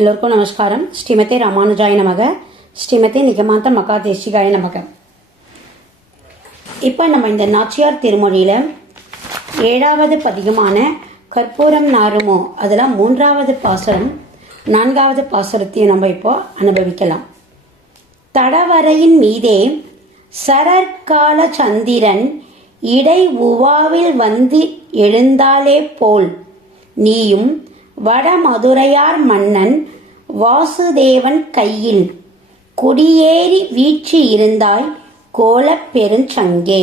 எல்லோருக்கும் நமஸ்காரம். ஸ்ரீமதி ராமானுஜாய நமக. ஸ்ரீமதி நிகமாந்த மகாதேசிகாய நமக. இப்போ நம்ம இந்த நாச்சியார் திருமொழியில் ஏழாவது பதிகமான கற்பூரம் நாருமோ அதெல்லாம் மூன்றாவது பாசரம் நான்காவது பாசுரத்தையும் நம்ம இப்போ அனுபவிக்கலாம். தடவரையின் மீதே சரற்கால சந்திரன் இடை உவாவில் வந்து எழுந்தாலே போல் நீயும் வடமதுரையார் மன்னன் வாசுதேவன் கையில் குடியேறி வீழ்ச்சி இருந்தாய் கோலப் பெருஞ்சங்கே.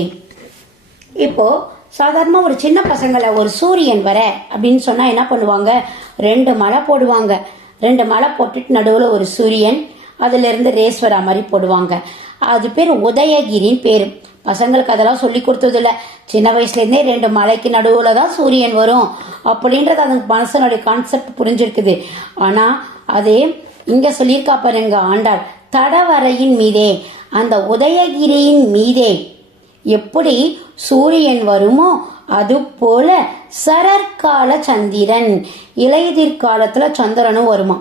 இப்போ சாதாரணமாக ஒரு சின்ன பசங்களை ஒரு சூரியன் வர அப்படின்னு சொன்னால் என்ன பண்ணுவாங்க? ரெண்டு மலை போடுவாங்க. ரெண்டு மலை போட்டுட்டு நடுவில் ஒரு சூரியன் அதுலேருந்து ரேஸ்வரா ரேஸ் வரா மாதிரி போடுவாங்க. அது பேர் உதயகிரின்னு பேர். பசங்களுக்கு அதெல்லாம் சொல்லி கொடுத்தது இல்லை சின்ன வயசுலேருந்தே ரெண்டு மலைக்கு நடுவில் தான் சூரியன் வரும். அப்படின்றது அந்த மனசனுடைய கான்செப்ட் புரிஞ்சிருக்குது. ஆனால் அதே இங்கே சொல்லியிருக்கா பாருங்க ஆண்டாள் தடவரையின் மீதே அந்த உதயகிரியின் மீதே எப்படி சூரியன் வருமோ அதுபோல சரற்கால சந்திரன் இலையுதிர்காலத்துல சந்திரனும் வருமா?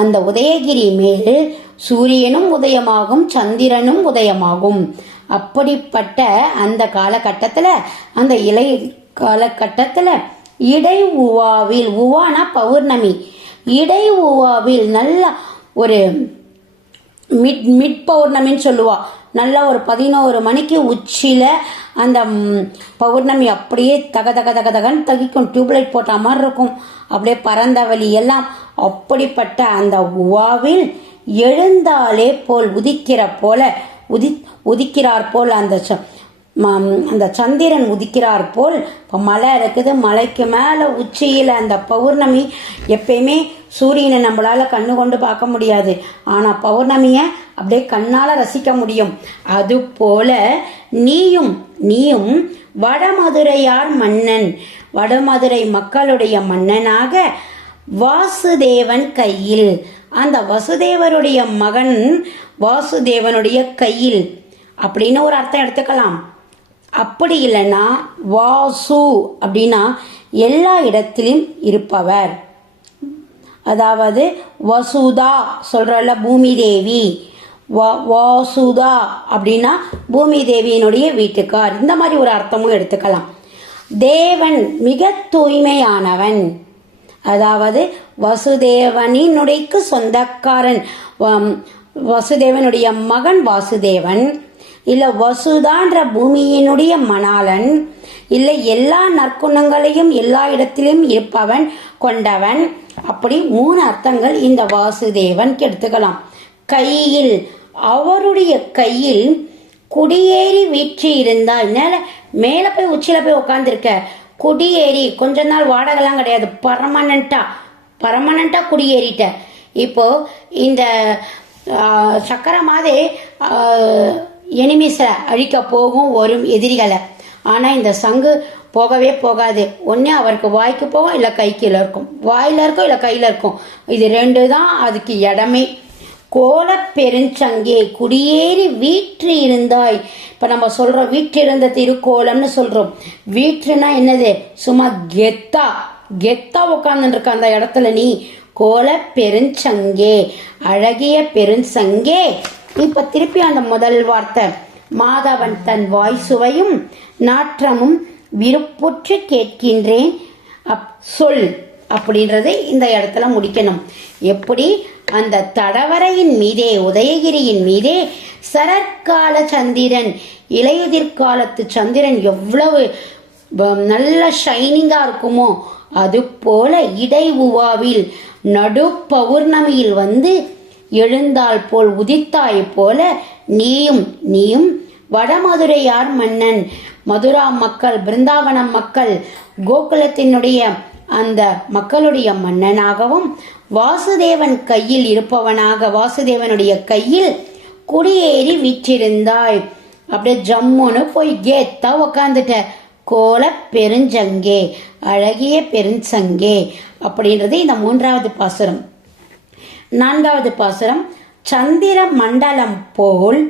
அந்த உதயகிரி மேல் சூரியனும் உதயமாகும் சந்திரனும் உதயமாகும். அப்படிப்பட்ட அந்த காலகட்டத்தில் அந்த இலை காலகட்டத்தில் இடை உவாவில் உவானா பௌர்ணமி. இடை உவாவில் நல்ல ஒரு மிட் மிட் பௌர்ணமின்னு சொல்லுவா. நல்லா ஒரு பதினோரு மணிக்கு உச்சியில் அந்த பௌர்ணமி அப்படியே தக தக தக தகன்னு தகிக்கும். டியூப்லைட் போட்ட மாதிரி இருக்கும் அப்படியே பறந்த வழி எல்லாம் அப்படிப்பட்ட அந்த உவாவில் எழுந்தாலே போல் உதிக்கிற போல உதி உதிக்கிறார் போல் அந்த ச- அந்த சந்திரன் உதிக்கிறார் போல் இப்போ மலை இருக்குது மலைக்கு மேலே உச்சியில் அந்த பௌர்ணமி எப்பயுமே சூரியனை நம்மளால் கண்ணு கொண்டு பார்க்க முடியாது. ஆனால் பௌர்ணமியை அப்படியே கண்ணால் ரசிக்க முடியும். அது போல நீயும் நீயும் வடமதுரையார் மன்னன். வடமதுரை மக்களுடைய மன்னனாக வாசுதேவன் கையில். அந்த வசுதேவருடைய மகன் வாசுதேவனுடைய கையில். அப்படின்னு ஒரு அர்த்தம் எடுத்துக்கலாம். அப்படி இல்லைன்னா வாசு அப்படின்னா எல்லா இடத்திலும் இருப்பவர். அதாவது வசுதா சொல்கிறல்ல பூமி தேவி வா- வாசுதா அப்படின்னா பூமி தேவியினுடைய வீட்டுக்கார். இந்த மாதிரி ஒரு அர்த்தமும் எடுத்துக்கலாம். தேவன் மிக தூய்மையானவன். அதாவது வசுதேவனினுடைக்கு சொந்தக்காரன். வம்- வசுதேவனுடைய மகன் வாசுதேவன். இல்லை வசுதான்ற பூமியினுடைய மணாளன். இல்லை எல்லா நற்குணங்களையும் எல்லா இடத்திலும் இருப்பவன் கொண்டவன். அப்படி மூணு அர்த்தங்கள் இந்த வாசுதேவன் எடுத்துக்கலாம். கையில் அவருடைய கையில் குடியேறி வீற்றி இருந்தால் மேலே மேலே போய் உச்சியில் போய் உட்காந்துருக்க குடியேறி கொஞ்ச நாள் வாடகைலாம் கிடையாது பர்மனண்ட்டாக பர்மனண்ட்டாக குடியேறிட்ட இப்போ இந்த சக்கரை மாதிரி எனிமிஸை அழிக்க போகும் வரும் எதிரிகளை. ஆனால் இந்த சங்கு போகவே போகாது. ஒன்று அவருக்கு வாய்க்கு போகும் இல்லை கைக்கு இருக்கும். வாயில் இருக்கும் இல்லை கையில் இருக்கும். இது ரெண்டு தான் அதுக்கு இடமே. கோலப் பெருஞ்சங்கே குடியேறி வீற்று இருந்தாய். இப்போ நம்ம சொல்கிறோம் வீற்றிருந்த திருக்கோலம்னு சொல்கிறோம் வீற்றுனா என்னது? சும்மா கெத்தா. கெத்தா உட்காந்துருக்க அந்த இடத்துல நீ கோல பெருஞ்சங்கே அழகிய பெருஞ்சங்கே. இப்போ திருப்பி அந்த முதல் வார்த்தை மாதவன் தன் வாய் சுவையும் நாற்றமும் விருப்புற்று கேட்கின்றேன். அப் சொல் அப்படின்றது இந்த இடத்துல முடிக்கணும். எப்படி? அந்த தடவரையின் மீதே உதயகிரியின் மீதே சரற்கால சந்திரன் இலையுதிர்காலத்து சந்திரன் எவ்வளவு நல்ல ஷைனிங்காக இருக்குமோ அதுபோல இடை உவாவில் நடு பௌர்ணமியில் வந்து எழுந்தாள் போல் உதித்தாய் போல நீயும் நீயும் வடமதுரையார் மன்னன் மதுரா மக்கள் பிருந்தாவனம் மக்கள் கோகுலத்தினுடைய அந்த மக்களுடைய மன்னனாகவும் வாசுதேவன் கையில் இருப்பவனாக வாசுதேவனுடைய கையில் குடியேறி வீற்றிருந்தாய். அப்படியே ஜம்முன்னு போய் கேத்தா உக்காந்துட்ட. கோல பெருஞ்சங்கே அழகிய பெருஞ்சங்கே அப்படின்றது இந்த மூன்றாவது பாசுரம். நான்காவது பாசுரம் சந்திர மண்டலம் போல்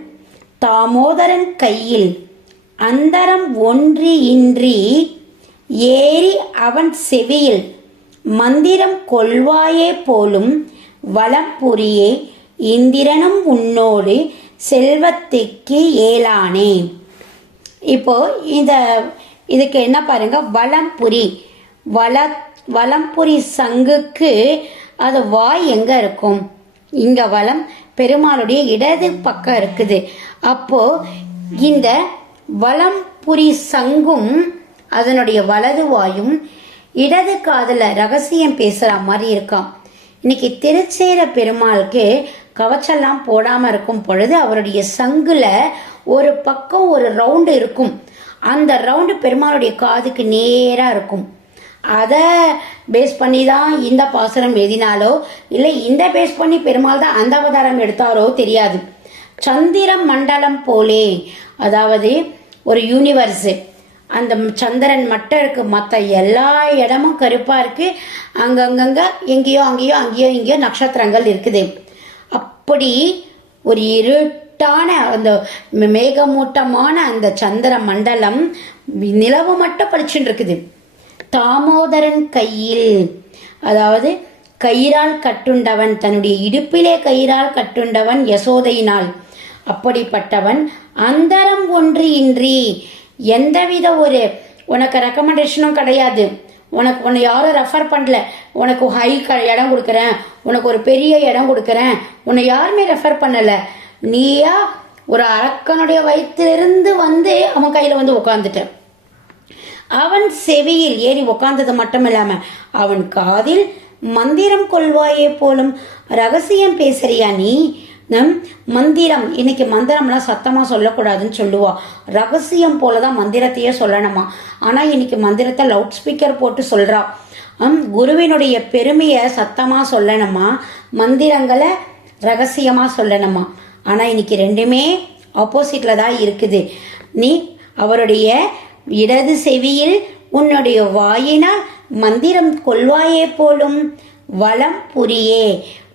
தாமோதரன் கையில் அந்தரம் ஒன்றி இன்றி ஏறி அவன் செவியில் மந்திரம் கொள்வாயே போலும் வளம் புரியே இந்திரனும் உன்னோடு செல்வத்துக்கு ஏலானே இப்போ இந்த இதுக்கு என்ன பாருங்க? வலம்புரி வள வலம்புரி சங்குக்கு அது வாய் எங்க இருக்கும்? இங்க வலம் பெருமாளுடைய இடது பக்கம் இருக்குது. அப்போ இந்த வலம்புரி சங்கும் அதனுடைய வலது வாயும் இடது காதல ரகசியம் பேசுற மாதிரி இருக்காம். இன்னைக்கு திருச்சேர பெருமாளுக்கு கவச்செல்லாம் போடாம இருக்கும் பொழுது அவருடைய சங்குல ஒரு பக்கம் ஒரு ரவுண்டு இருக்கும். அந்த ரவுண்டு பெருமாளுடைய காதுக்கு நேராக இருக்கும். அதை பேஸ் பண்ணி தான் இந்த பாசுரம் எழுதினாலோ இல்லை இந்த பேஸ் பண்ணி பெருமாள் தான் அந்த அவதாரம் எடுத்தாரோ தெரியாது. சந்திர மண்டலம் போலே அதாவது ஒரு யூனிவர்ஸு அந்த சந்திரன் மட்டும் இருக்குது மற்ற எல்லா இடமும் கருப்பாக இருக்குது அங்கங்கங்கே எங்கேயோ அங்கேயோ அங்கேயோ இங்கேயோ நட்சத்திரங்கள் இருக்குது. அப்படி ஒரு இருட்டான அந்த மேகமூட்டமான அந்த சந்திர மண்டலம் நிலவு மட்டும் பளிச்சுன்னு இருக்குது. தாமோதரன் கையில் அதாவது கயிறால் கட்டுண்டவன் தன்னுடைய இடுப்பிலே கயிறால் கட்டுண்டவன் யசோதையினால் அப்படிப்பட்டவன் அந்தரம் ஒன்று இன்றி எந்தவித ஒரு உனக்கு ரெக்கமெண்டேஷனும் கிடையாது. உனக்கு உன்னை யாரும் ரெஃபர் பண்ணல. உனக்கு ஹை க இடம் கொடுக்குறேன். உனக்கு ஒரு பெரிய இடம் கொடுக்குறேன். உன்னை யாருமே ரெஃபர் பண்ணலை. நீயா ஒரு அரக்கனுடைய வயிற்றிலிருந்து வந்து அவன் கையில் வந்து உட்காந்துட்ட அவன் செவியில் ஏறி உட்காந்தது மட்டும் இல்லாம அவன் காதில் மந்திரம் கொள்வாயே போலும் ரகசியம் பேசுறியா நீ? நம் மந்திரம் இன்னைக்கு மந்திரம்லாம் சத்தமாக சொல்லக்கூடாதுன்னு சொல்லுவா. ரகசியம் போல தான் மந்திரத்தையே சொல்லணுமா? ஆனால் இன்னைக்கு மந்திரத்தை லவுட் ஸ்பீக்கர் போட்டு சொல்கிறா குருவினுடைய பெருமையை சத்தமாக சொல்லணுமா? மந்திரங்களை ரகசியமாக சொல்லணுமா? ஆனால் இன்னைக்கு ரெண்டுமே ஆப்போசிட்ல தான் இருக்குது. நீ அவருடைய இடது செவியில் உன்னுடைய வாயினால் மந்திரம் கொள்வாயே போலும். வளம் புரியே.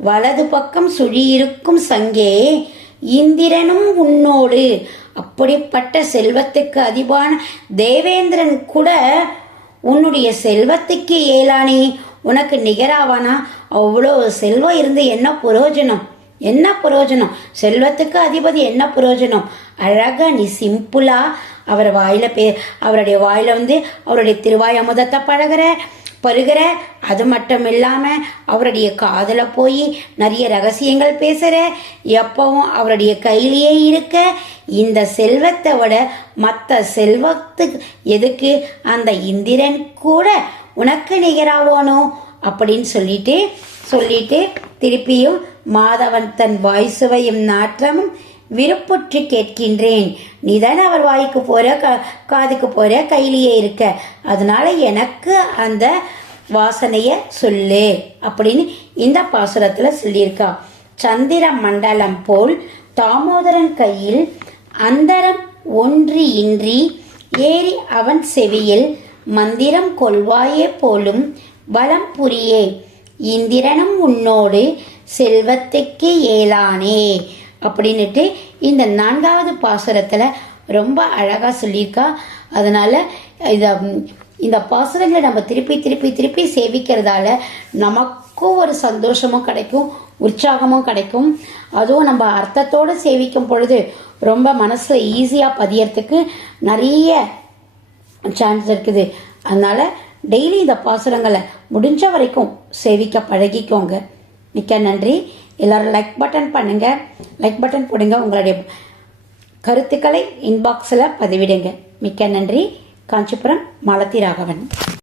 வலது பக்கம் சுழியிருக்கும் சங்கே. இந்திரனும் உன்னோடு. அப்படிப்பட்ட செல்வத்துக்கு அதிபான தேவேந்திரன் கூட உன்னுடைய செல்வத்துக்கு ஏலானி உனக்கு நிகராவானா? அவ்வளோ செல்வம் இருந்து என்ன பிரயோஜனம் என்ன பிரயோஜனம் செல்வத்துக்கு அதிபதி என்ன பிரயோஜனம் அழகா நீ சிம்பிளா அவர் வாயில பே அவருடைய வாயில வந்து அவருடைய திருவாய் அமுதத்தை பழகுற பருகிற. அது மட்டும் இல்லாமல் அவருடைய காதில் போய் நிறைய ரகசியங்கள் பேசுகிற எப்பவும் அவருடைய கையிலேயே இருக்க இந்த செல்வத்தை விட மற்ற செல்வத்துக்கு எதுக்கு அந்த இந்திரன் கூட உனக்கு நிகராவானோ அப்படின்னு சொல்லிட்டு சொல்லிட்டு திருப்பியும் மாதவன் தன் வாய் சுவையும் நாற்றமும் விருப்புற்று கேட்கின்றேன். நீதானே அவர் வாய்க்கு போற கா- காதுக்கு போற கையிலேயே இருக்க. அதனால எனக்கு அந்த வாசனைய சொல்லு அப்படின்னு இந்த பாசுரத்துல சொல்லியிருக்கா. சந்திர மண்டலம் போல் தாமோதரன் கையில் அந்தரம் ஒன்று இன்றி ஏறி அவன் செவியில் மந்திரம் கொள்வாயே போலும் வலம் புரியே. இந்திரனும் உன்னோடு செல்வத்துக்கு ஏலானே அப்படின்னுட்டு இந்த நான்காவது பாசுரத்தில் ரொம்ப அழகாக சொல்லியிருக்கா. அதனால் இதை இந்த பாசுரங்களை நம்ம திருப்பி திருப்பி திருப்பி சேவிக்கிறதால நமக்கும் ஒரு சந்தோஷமும் கிடைக்கும் உற்சாகமும் கிடைக்கும். அதுவும் நம்ம அர்த்தத்தோடு சேவிக்கும் பொழுது ரொம்ப மனசில் ஈஸியாக பதியறதுக்கு நிறைய சான்ஸ் இருக்குது. அதனால் டெய்லி இந்த பாசுரங்களை முடிஞ்ச வரைக்கும் சேவிக்க பழகிக்கோங்க. மிக்க நன்றி. எல்லாரும் லைக் பட்டன் பண்ணுங்கள் லைக் பட்டன் போடுங்க. உங்களுடைய கருத்துக்களை இன்பாக்ஸில் பதிவிடுங்க. மிக்க நன்றி. காஞ்சிபுரம் மாலதி ராகவன்.